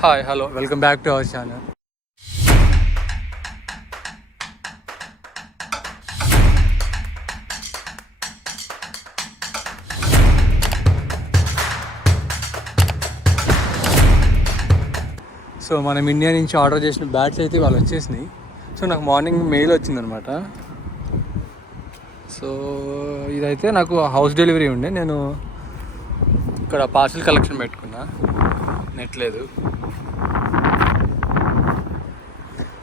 Hi hello welcome back to our channel. So మనం ఇండియా నుంచి ఆర్డర్ చేసిన బ్యాట్స్ అయితే వాళ్ళు వచ్చేసినాయి. సో నాకు మార్నింగ్ మెయిల్ వచ్చిందనమాట. సో ఇదైతే నాకు హౌస్ డెలివరీ ఉండే, నేను ఇక్కడ పార్సిల్ కలెక్షన్ పెట్టుకున్నా, నెట్ లేదు.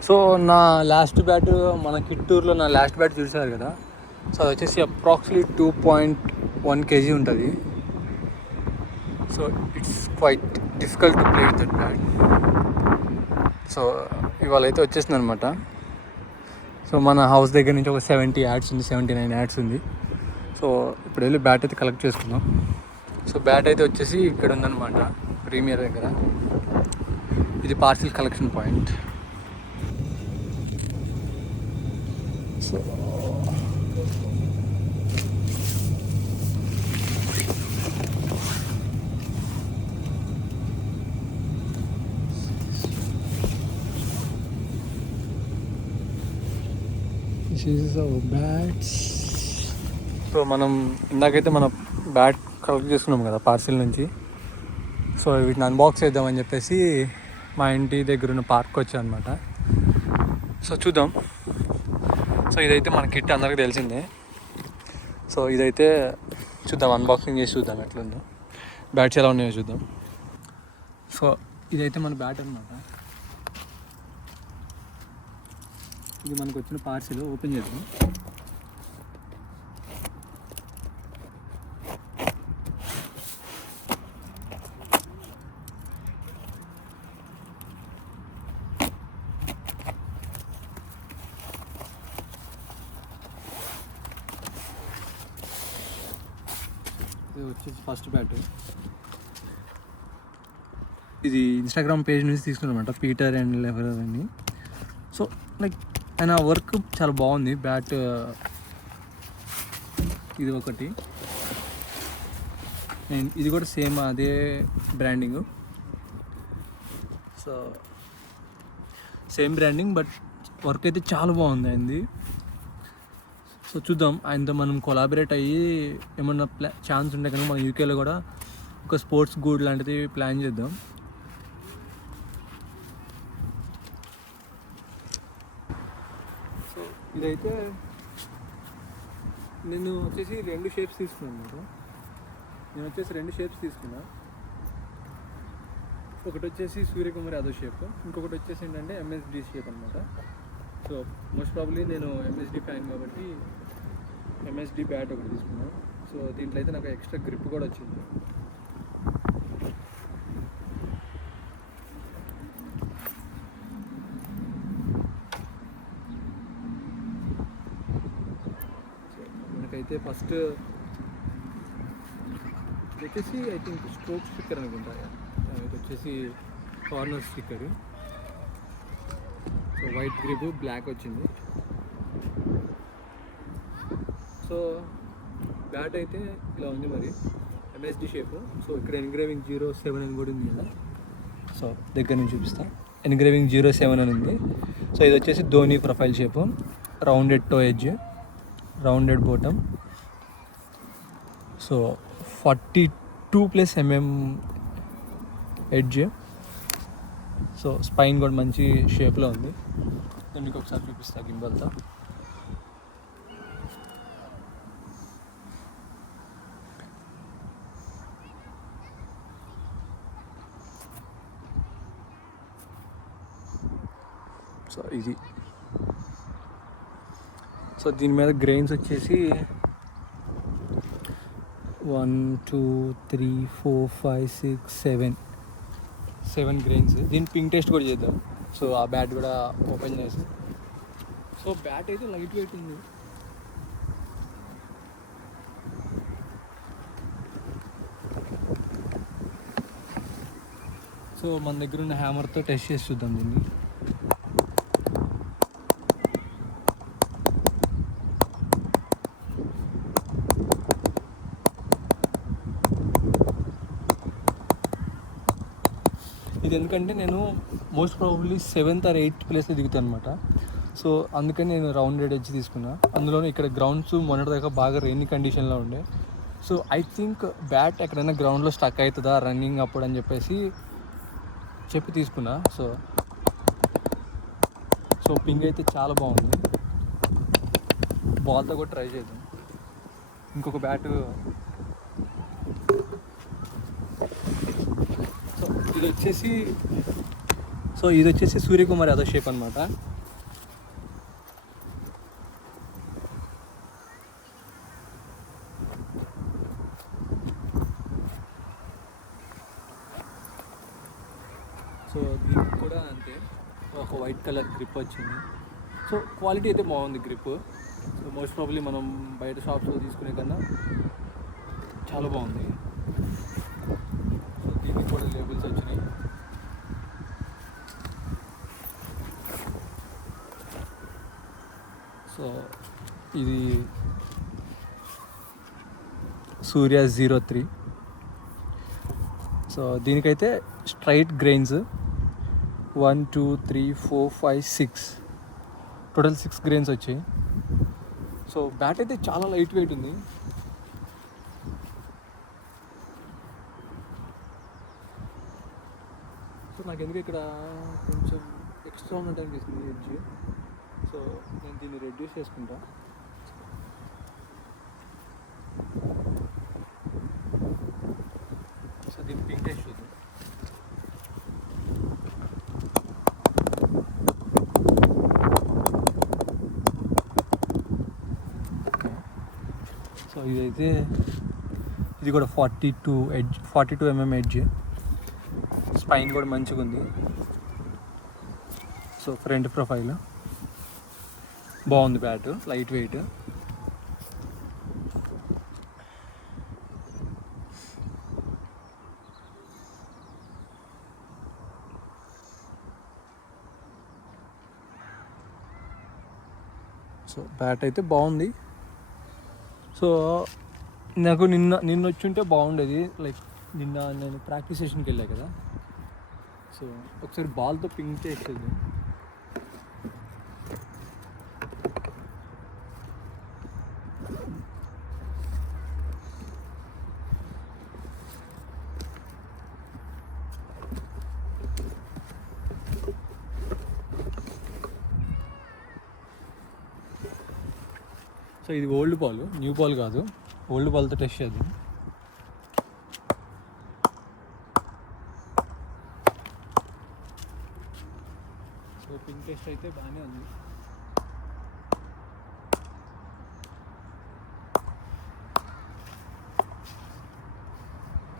సో నా లాస్ట్ బ్యాట్ మన కిట్టూరులో నా లాస్ట్ బ్యాట్ చూసారు కదా. సో అది వచ్చేసి అప్రాక్సిమేట్లీ 2.1 kg ఉంటుంది. So it's quite difficult to play with that bat. So ఇవాళ అయితే వచ్చేసింది అనమాట. సో మన హౌస్ దగ్గర నుంచి ఒక 70 యాడ్స్ ఉంది, 79 యాడ్స్ ఉంది. సో ఇప్పుడు వెళ్ళి బ్యాట్ అయితే కలెక్ట్ చేసుకుందాం. సో బ్యాట్ అయితే వచ్చేసి ఇక్కడ ఉందన్నమాట, ప్రీమియర్ దగ్గర. ఇది parcel collection point. So this is our bats. So మనం ఇందాకైతే మన బ్యాట్ కలెక్ట్ చేసుకున్నాం కదా పార్సిల్ నుంచి. సో వీటిని అన్బాక్స్ చేద్దామని చెప్పేసి మా ఇంటి దగ్గర ఉన్న పార్క్ వచ్చా అనమాట. సో చూద్దాం. సో ఇదైతే మన కిట్ అందరికీ తెలిసిందే. సో ఇదైతే చూద్దాం, అన్బాక్సింగ్ చేసి చూద్దాం ఎట్లుందో, బ్యాట్స్ ఎలా ఉన్నాయో చూద్దాం. సో ఇదైతే మన బ్యాట్ అనమాట. ఇది మనకు వచ్చిన పార్సిల్ ఓపెన్ చేద్దాం. ఇది వచ్చేసి ఫస్ట్ బ్యాట్. ఇది ఇన్స్టాగ్రామ్ పేజ్ నుంచి తీసుకున్నమాట, పీటర్ అండ్ లెవర్ అని. సో లైక్ ఆయన వర్క్ చాలా బాగుంది. బ్యాట్ ఇది ఒకటి, అండ్ ఇది కూడా సేమ్ అదే branding. So same branding, but work అయితే చాలా బాగుంది ఆయనది. సో చూద్దాం, ఆయనతో మనం కొలాబరేట్ అయ్యి ఏమన్నా ఛాన్స్ ఉంటే కనుక మన యూకేలో కూడా ఒక స్పోర్ట్స్ గూడ్ లాంటిది ప్లాన్ చేద్దాం. సో ఇదైతే నేను వచ్చేసి 2 షేప్స్ తీసుకున్నాను అనమాట. నేను వచ్చేసి 2 షేప్స్ తీసుకున్నా. ఒకటి వచ్చేసి సూర్యకుమార్ యాదవ్ షేప్, ఇంకొకటి వచ్చేసి ఏంటంటే ఎంఎస్డి షేప్ అనమాట. సో మోస్ట్ ప్రాబ్లీ నేను ఎంఎస్డి ఫ్యాన్ కాబట్టి ఎంఎస్డి బ్యాట్ ఒకటి తీసుకున్నాను. సో దీంట్లో అయితే నాకు ఎక్స్ట్రా గ్రిప్ కూడా వచ్చింది. మనకైతే ఫస్ట్ వచ్చేసి ఐ థింక్ స్ట్రోక్ స్టిక్కర్ అనుకుంటా. ఇది వచ్చేసి corner sticker. So white grip, black వచ్చింది. సో బ్యాట్ అయితే ఇలా ఉంది మరి, ఎంఎస్డి షేప్. సో ఇక్కడ ఎన్గ్రేవింగ్ 07 అని కూడా ఉంది కదా. సో దగ్గర నుంచి చూపిస్తా, ఎన్గ్రేవింగ్ 07 అని ఉంది. సో ఇది వచ్చేసి Dhoni profile shape, rounded toe edge, rounded bottom. So 42+ mm edge. So spine కూడా మంచి షేప్లో ఉంది. నేను మీకు ఒకసారి చూపిస్తాను గింబల్తో. సో ఇది, సో దీని మీద గ్రెయిన్స్ వచ్చేసి 1 2 3 4 5 6 7 గ్రెయిన్స్. దీని పింక్ టెస్ట్ కూడా చేద్దాం. సో ఆ బ్యాట్ కూడా ఓపెన్ చేసి. సో బ్యాట్ అయితే లైట్ వెయిట్ ఉంది. సో మన దగ్గర ఉన్న హ్యామర్తో టెస్ట్ చేసి చూద్దాం దీన్ని. ఇది ఎందుకంటే నేను most probably 7th or 8th ప్లేస్లో దిగుతాను అనమాట. సో అందుకని నేను రౌండెడ్ ఎడ్జ్ తీసుకున్నా. అందులోనే ఇక్కడ గ్రౌండ్స్ మొన్నటిదాకా బాగా రెయినీ కండిషన్లో ఉండే. సో ఐ థింక్ బ్యాట్ ఎక్కడైనా గ్రౌండ్లో స్టక్ అవుతుందా రన్నింగ్ అప్పుడు అని చెప్పి తీసుకున్నా. సో పింగ్ అయితే చాలా బాగుంది. బాల్తో కూడా ట్రై చేద్దాం. ఇంకొక బ్యాటు. ఇది వచ్చేసి సూర్యకుమార్ యాదవ్ షేప్ అనమాట. సో దీనికి కూడా అంతే, ఒక వైట్ కలర్ గ్రిప్ వచ్చింది. సో క్వాలిటీ అయితే బాగుంది గ్రిప్. సో మోస్ట్ ప్రాబ్లీ మనం బయట షాప్స్లో తీసుకునే కన్నా చాలా బాగుంది. సో దీనికి కూడా లేబుల్స్ వచ్చినాయి. సో ఇది సూర్య 03. సో దీనికైతే స్ట్రైట్ గ్రెయిన్స్ 1 2 3 4 5 6 టోటల్ 6 గ్రెయిన్స్ వచ్చాయి. సో బ్యాట్ అయితే చాలా లైట్ వెయిట్ ఉంది. సో నాకు ఎందుకు ఇక్కడ కొంచెం ఎక్స్ట్రా ఉన్నట్టు అనిపిస్తుంది ఎడ్జ్. సో నేను దీన్ని రెడ్యూస్ చేసుకుంటా. సో దీన్ని పింక్ టెస్ట్ చూద్దాం. సో ఇది కూడా 42 mm ఎడ్జ్. స్పైన్ కూడా మంచిగా ఉంది. సో ఫ్రంట్ ప్రొఫైల్ బాగుంది. Bat light weight. So bat అయితే బాగుంది. సో నాకు నిన్న వచ్చి ఉంటే బాగుండేది. లైక్ నిన్న నేను ప్రాక్టీస్ సెషన్కి వెళ్ళా కదా. సో ఒకసారి బాల్తో పింక్ చేసేది. సో ఇది ఓల్డ్ బాల్, న్యూ బాల్ కాదు. ఓల్డ్ బాల్తో టెస్ట్ చేద్దాం. సో పింక్ టెస్ట్ అయితే బాగానే ఉంది.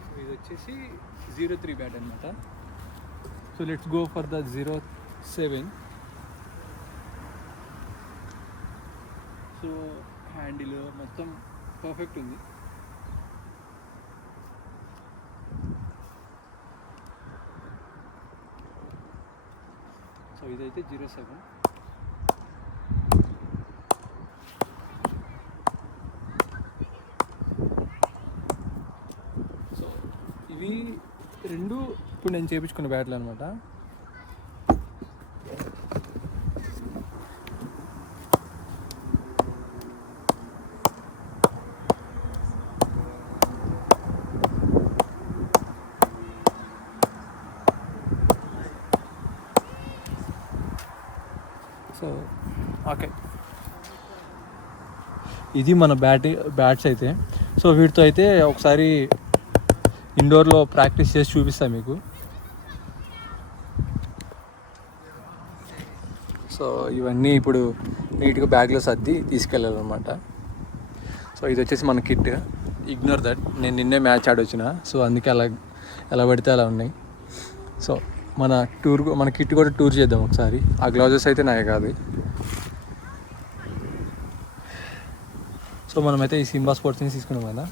సో ఇది వచ్చేసి 03 బ్యాట్ అనమాట. So let's go for the 07. So handle మొత్తం పర్ఫెక్ట్ ఉంది. సో ఇదైతే 07. సో ఇవి రెండు ఇప్పుడు నేను చేయించుకున్న బ్యాట్లు అనమాట. సో ఓకే, ఇది మన బ్యాట్స్ అయితే. సో వీటితో అయితే ఒకసారి ఇండోర్లో ప్రాక్టీస్ చేసి చూపిస్తాను మీకు. సో ఇవన్నీ ఇప్పుడు నీట్గా బ్యాగ్లో సర్ది తీసుకెళ్ళాలన్నమాట. సో ఇది వచ్చేసి మన కిట్. ఇగ్నోర్ దట్, నేను నిన్నే మ్యాచ్ ఆడొచ్చిన. సో అందుకే ఎలా పడితే అలా ఉన్నాయి. సో మన కిట్ కూడా టూర్ చేద్దాం ఒకసారి. ఆ గ్లౌజెస్ అయితే నాయే కాదు. సో మనమైతే ఈ సింబా స్పోర్ట్స్ నుంచి తీసుకున్నాం కదా.